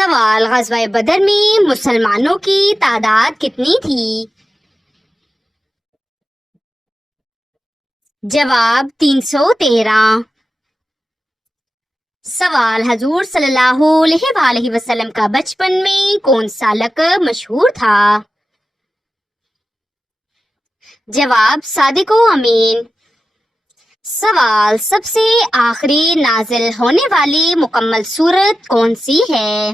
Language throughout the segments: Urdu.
سوال: غزوہ بدر میں مسلمانوں کی تعداد کتنی تھی؟ جواب: 313۔ سوال: حضور صلی اللہ علیہ وآلہ وسلم کا بچپن میں کون سا لقب مشہور تھا؟ جواب: صادق و امین۔ سوال: سب سے آخری نازل ہونے والی مکمل سورت کون سی ہے؟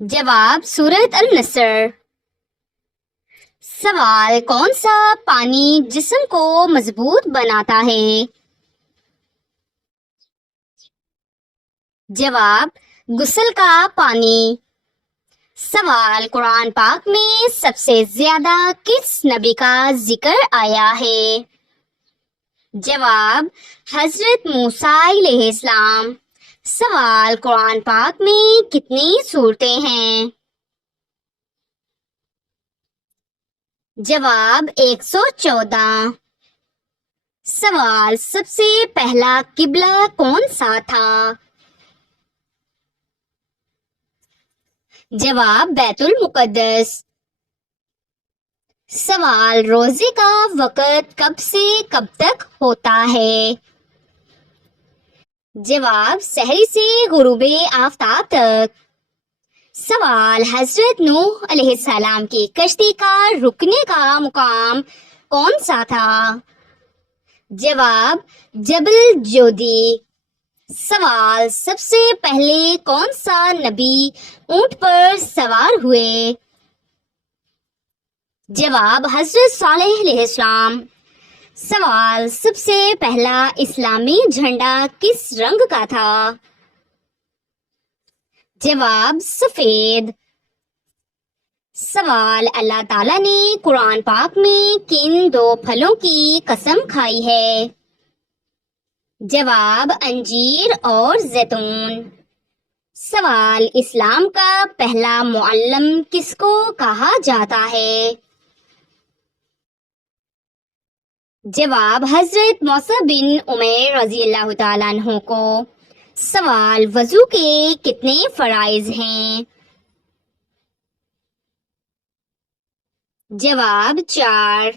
جواب: سورت النصر۔ سوال: کون سا پانی جسم کو مضبوط بناتا ہے؟ جواب: غسل کا پانی۔ سوال: قرآن پاک میں سب سے زیادہ کس نبی کا ذکر آیا ہے؟ جواب: حضرت موسیٰ علیہ السلام۔ سوال: قرآن پاک میں کتنی سورتیں ہیں؟ جواب: 114۔ سوال: سب سے پہلا قبلہ کون سا تھا؟ جواب: بیت المقدس۔ سوال: روزے کا وقت کب سے کب تک ہوتا ہے؟ جواب: سحری سے غروب آفتاب تک۔ سوال: حضرت نوح علیہ السلام کی کشتی کا رکنے کا مقام کون سا تھا؟ جواب: جبل جودی۔ سوال: سب سے پہلے کون سا نبی اونٹ پر سوار ہوئے؟ جواب: حضرت صالح علیہ السلام۔ سوال: سب سے پہلا اسلامی جھنڈا کس رنگ کا تھا؟ جواب: سفید۔ سوال: اللہ تعالیٰ نے قرآن پاک میں کن دو پھلوں کی قسم کھائی ہے؟ جواب: انجیر اور زیتون۔ سوال: اسلام کا پہلا معلم کس کو کہا جاتا ہے؟ جواب: حضرت مصعب بن عمیر رضی اللہ تعالیٰ عنہ کو۔ سوال: وضو کے کتنے فرائض ہیں؟ جواب: 4۔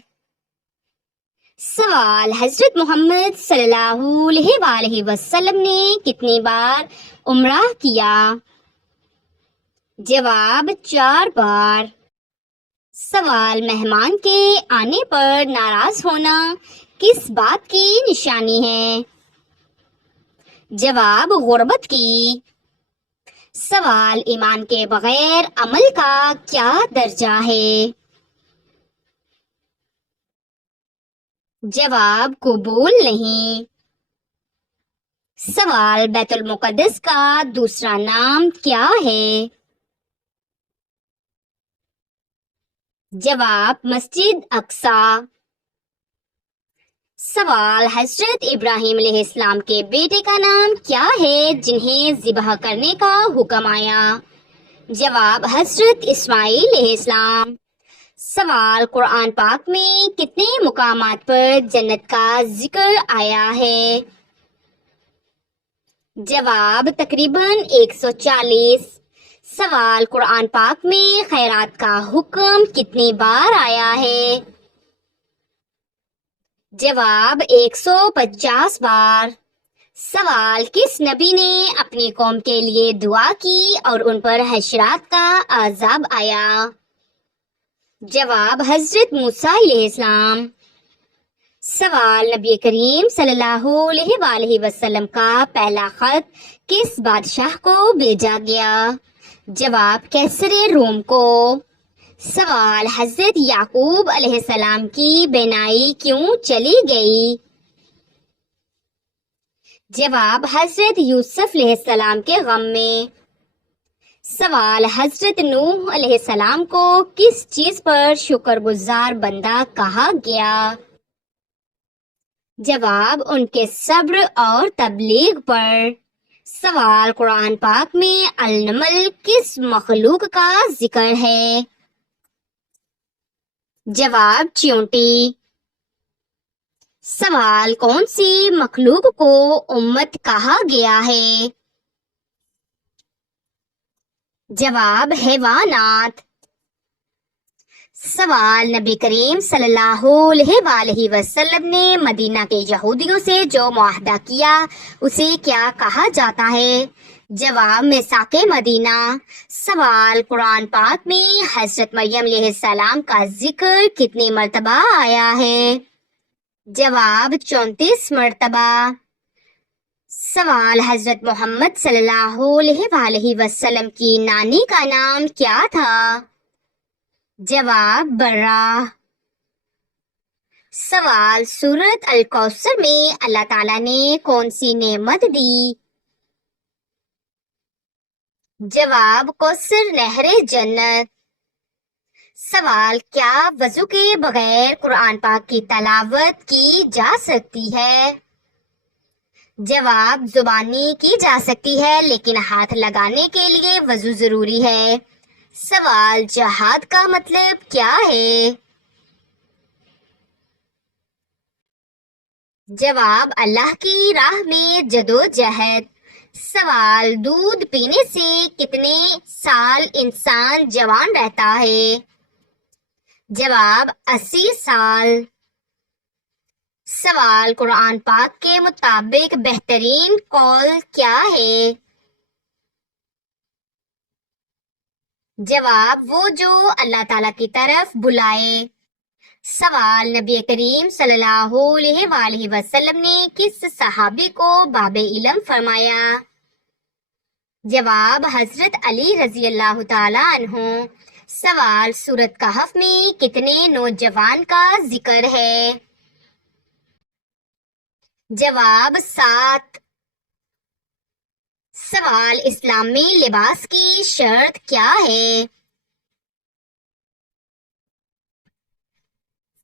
سوال: حضرت محمد صلی اللہ علیہ وآلہ وسلم نے کتنی بار عمرہ کیا؟ جواب: 4 بار۔ سوال: مہمان کے آنے پر ناراض ہونا کس بات کی نشانی ہے؟ جواب: غربت کی۔ سوال: ایمان کے بغیر عمل کا کیا درجہ ہے؟ جواب: قبول نہیں۔ سوال: بیت المقدس کا دوسرا نام کیا ہے؟ جواب: مسجد اقصی۔ سوال: حضرت ابراہیم علیہ السلام کے بیٹے کا نام کیا ہے جنہیں ذبح کرنے کا حکم آیا؟ جواب: حضرت اسماعیل علیہ السلام۔ سوال: قرآن پاک میں کتنے مقامات پر جنت کا ذکر آیا ہے؟ جواب: تقریباً 140۔ سوال: قرآن پاک میں خیرات کا حکم کتنی بار آیا ہے؟ جواب: 150 بار۔ سوال: کس نبی نے اپنی قوم کے لیے دعا کی اور ان پر حشرات کا عذاب آیا؟ جواب: حضرت موسیٰ علیہ السلام۔ سوال: نبی کریم صلی اللہ علیہ وآلہ وسلم کا پہلا خط کس بادشاہ کو بھیجا گیا؟ جواب: قیصر روم کو۔ سوال: حضرت یعقوب علیہ السلام کی بینائی کیوں چلی گئی؟ جواب: حضرت یوسف علیہ السلام کے غم میں۔ سوال: حضرت نوح علیہ السلام کو کس چیز پر شکر گزار بندہ کہا گیا؟ جواب: ان کے صبر اور تبلیغ پر۔ سوال: قرآن پاک میں النمل کس مخلوق کا ذکر ہے؟ جواب: چیونٹی۔ سوال: کون سی مخلوق کو امت کہا گیا ہے؟ جواب حیوانات۔ سوال، نبی کریم صلی اللہ علیہ وآلہ وسلم نے مدینہ کے یہودیوں سے جو معاہدہ کیا اسے کیا کہا جاتا ہے؟ جواب، میثاق مدینہ۔ سوال، قرآن پاک میں حضرت مریم علیہ السلام کا ذکر کتنی مرتبہ آیا ہے؟ جواب، 34 مرتبہ۔ سوال، حضرت محمد صلی اللہ علیہ وآلہ وسلم کی نانی کا نام کیا تھا؟ جواب، برہ۔ سوال، سورۃ الکوثر میں اللہ تعالیٰ نے کون سی نعمت دی؟ جواب، کوثر نہر جنت۔ سوال، کیا وضو کے بغیر قرآن پاک کی تلاوت کی جا سکتی ہے؟ جواب، زبانی کی جا سکتی ہے لیکن ہاتھ لگانے کے لیے وضو ضروری ہے۔ سوال، جہاد کا مطلب کیا ہے؟ جواب، اللہ کی راہ میں جدوجہد۔ سوال، دودھ پینے سے کتنے سال انسان جوان رہتا ہے؟ جواب، 80 سال۔ سوال، قرآن پاک کے مطابق بہترین قول کیا ہے؟ جواب، وہ جو اللہ تعالیٰ کی طرف بلائے۔ سوال، نبی کریم صلی اللہ علیہ وآلہ وسلم نے کس صحابی کو باب علم فرمایا؟ جواب، حضرت علی رضی اللہ تعالیٰ عنہ۔ سوال، سورۃ کہف میں کتنے نوجوان کا ذکر ہے؟ جواب، 7۔ سوال، اسلام میں لباس کی شرط کیا ہے؟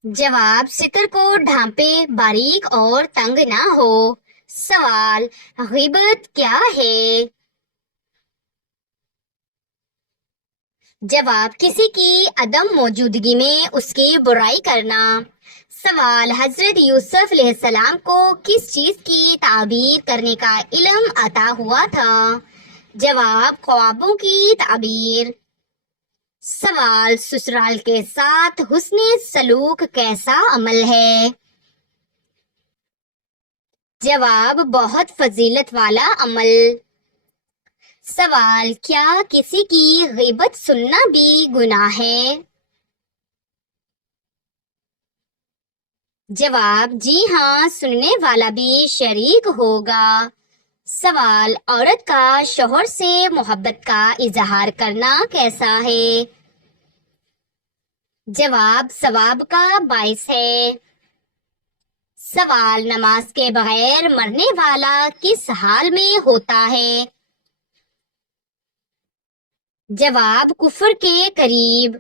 جواب، ستر کو ڈھانپے، باریک اور تنگ نہ ہو۔ سوال، غیبت کیا ہے؟ جواب، کسی کی عدم موجودگی میں اس کی برائی کرنا۔ سوال، حضرت یوسف علیہ السلام کو کس چیز کی تعبیر کرنے کا علم عطا ہوا تھا؟ جواب، خوابوں کی تعبیر۔ سوال، سسرال کے ساتھ حسن سلوک کیسا عمل ہے؟ جواب، بہت فضیلت والا عمل۔ سوال، کیا کسی کی غیبت سننا بھی گناہ ہے؟ جواب، جی ہاں، سننے والا بھی شریک ہوگا۔ سوال، عورت کا شوہر سے محبت کا اظہار کرنا کیسا ہے؟ جواب، ثواب کا باعث ہے۔ سوال، نماز کے بغیر مرنے والا کس حال میں ہوتا ہے؟ جواب، کفر کے قریب۔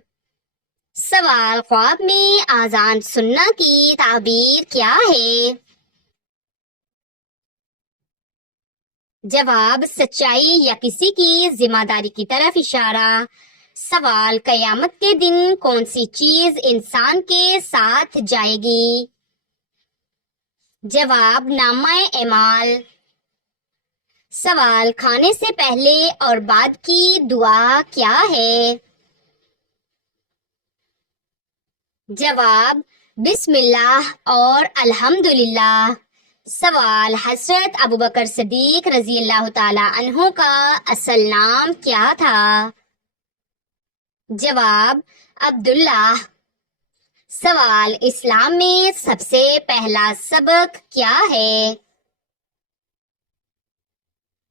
سوال، خواب میں آذان سننا کی تعبیر کیا ہے؟ جواب، سچائی یا کسی کی ذمہ داری کی طرف اشارہ۔ سوال، قیامت کے دن کون سی چیز انسان کے ساتھ جائے گی؟ جواب، نامہ اعمال۔ سوال، کھانے سے پہلے اور بعد کی دعا کیا ہے؟ جواب، بسم اللہ اور الحمدللہ۔ سوال، حضرت ابوبکر صدیق رضی اللہ تعالی عنہ کا اصل نام کیا تھا؟ جواب، عبداللہ۔ سوال، اسلام میں سب سے پہلا سبق کیا ہے؟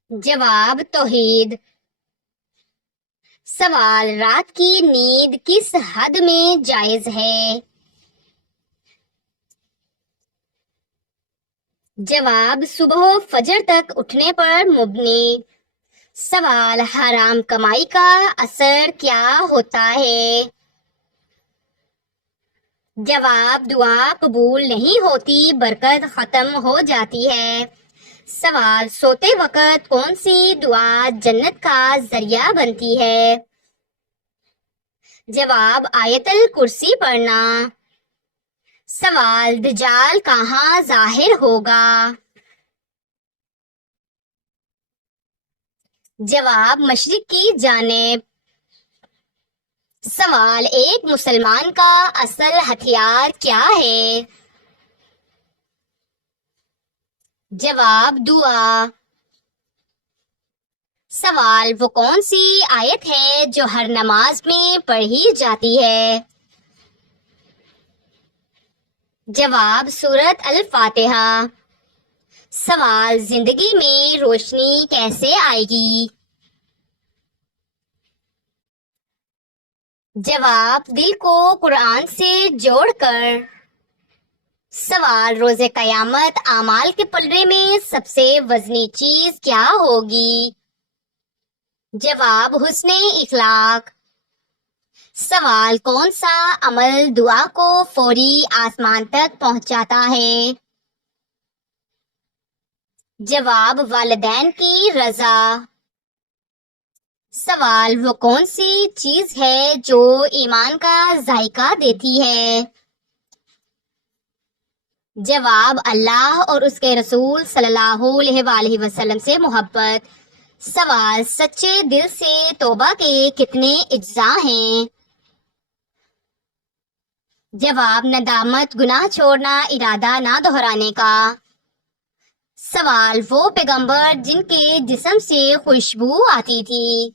جواب، توحید۔ سوال، رات کی نیند کس حد میں جائز ہے؟ جواب، صبح و فجر تک اٹھنے پر مبنی۔ سوال، حرام کمائی کا اثر کیا ہوتا ہے؟ جواب، دعا قبول نہیں ہوتی، برکت ختم ہو جاتی ہے۔ سوال، سوتے وقت کون سی دعا جنت کا ذریعہ بنتی ہے؟ جواب، آیت الکرسی پڑھنا۔ سوال، دجال کہاں ظاہر ہوگا؟ جواب مشرق کی جانب. سوال ایک مسلمان کا اصل ہتھیار کیا ہے؟ جواب دعا. سوال وہ کون سی آیت ہے جو ہر نماز میں پڑھی جاتی ہے؟ جواب سورۃ الفاتحہ. سوال زندگی میں روشنی کیسے آئے گی؟ جواب دل کو قرآن سے جوڑ کر. سوال روز قیامت اعمال کے پلڑے میں سب سے وزنی چیز کیا ہوگی؟ جواب حسن اخلاق. سوال کون سا عمل دعا کو فوری آسمان تک پہنچاتا ہے؟ جواب والدین کی رضا. سوال وہ کون سی چیز ہے جو ایمان کا ذائقہ دیتی ہے؟ جواب اللہ اور اس کے رسول صلی اللہ علیہ وآلہ وسلم سے محبت. سوال سچے دل سے توبہ کے کتنے اجزاء ہیں؟ جواب ندامت، گناہ چھوڑنا، ارادہ نہ دہرانے کا. سوال وہ پیغمبر جن کے جسم سے خوشبو آتی تھی؟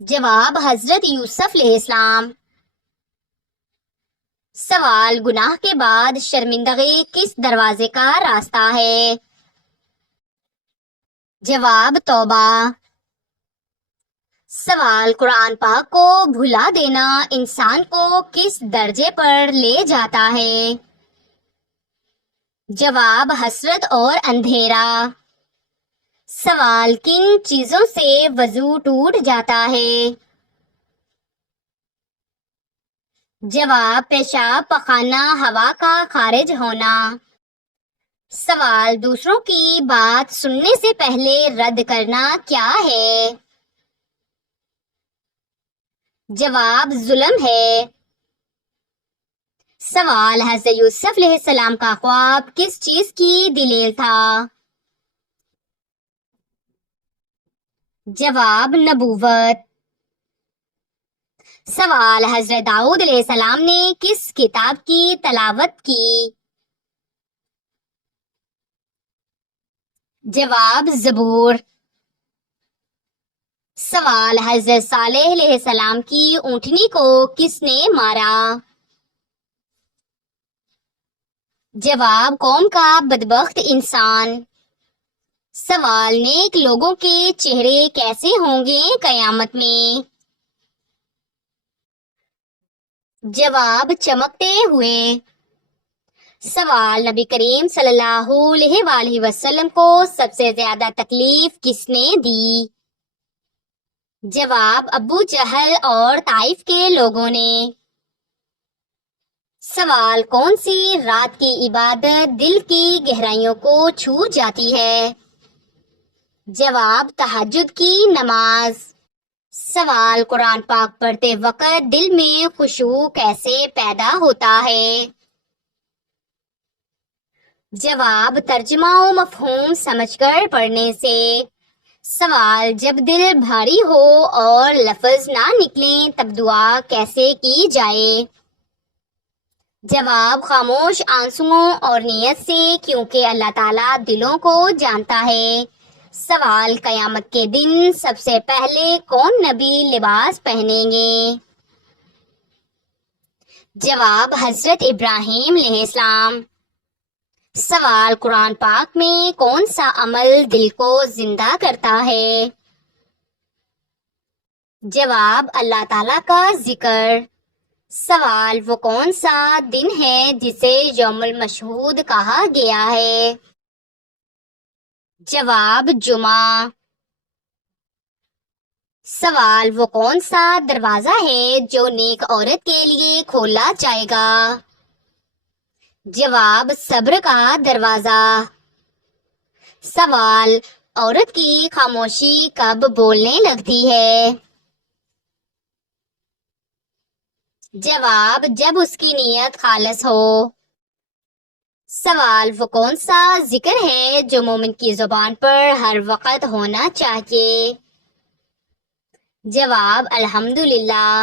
جواب حضرت یوسف علیہ السلام. سوال گناہ کے بعد شرمندگی کس دروازے کا راستہ ہے؟ جواب توبہ. سوال قرآن پاک کو بھلا دینا انسان کو کس درجے پر لے جاتا ہے؟ جواب حسرت اور اندھیرا. سوال کن چیزوں سے وضو ٹوٹ جاتا ہے؟ جواب پیشاب، پخانہ، ہوا کا خارج ہونا. سوال دوسروں کی بات سننے سے پہلے رد کرنا کیا ہے؟ جواب ظلم ہے. سوال حضرت یوسف علیہ السلام کا خواب کس چیز کی دلیل تھا؟ جواب نبوت. سوال حضرت داؤد علیہ السلام نے کس کتاب کی تلاوت کی؟ جواب زبور. سوال حضرت صالح علیہ السلام کی اونٹنی کو کس نے مارا؟ جواب قوم کا بدبخت انسان. سوال نیک لوگوں کے چہرے کیسے ہوں گے قیامت میں؟ جواب چمکتے ہوئے. سوال نبی کریم صلی اللہ علیہ وآلہ وسلم کو سب سے زیادہ تکلیف کس نے دی؟ جواب ابو جہل اور طائف کے لوگوں نے. سوال کون سی رات کی عبادت دل کی گہرائیوں کو چھو جاتی ہے؟ جواب تہجد کی نماز. سوال قرآن پاک پڑھتے وقت دل میں خشوع کیسے پیدا ہوتا ہے؟ جواب ترجمہ و مفہوم سمجھ کر پڑھنے سے. سوال جب دل بھاری ہو اور لفظ نہ نکلیں تب دعا کیسے کی جائے؟ جواب خاموش آنسوؤں اور نیت سے، کیونکہ اللہ تعالیٰ دلوں کو جانتا ہے. سوال قیامت کے دن سب سے پہلے کون نبی لباس پہنیں گے؟ جواب حضرت ابراہیم علیہ السلام. سوال قرآن پاک میں کون سا عمل دل کو زندہ کرتا ہے؟ جواب اللہ تعالیٰ کا ذکر. سوال وہ کون سا دن ہے جسے یوم المشہود کہا گیا ہے؟ جواب جمعہ. سوال وہ کون سا دروازہ ہے جو نیک عورت کے لیے کھولا جائے گا؟ جواب صبر کا دروازہ. سوال عورت کی خاموشی کب بولنے لگتی ہے؟ جواب جب اس کی نیت خالص ہو. سوال وہ کون سا ذکر ہے جو مومن کی زبان پر ہر وقت ہونا چاہیے؟ جواب الحمدللہ۔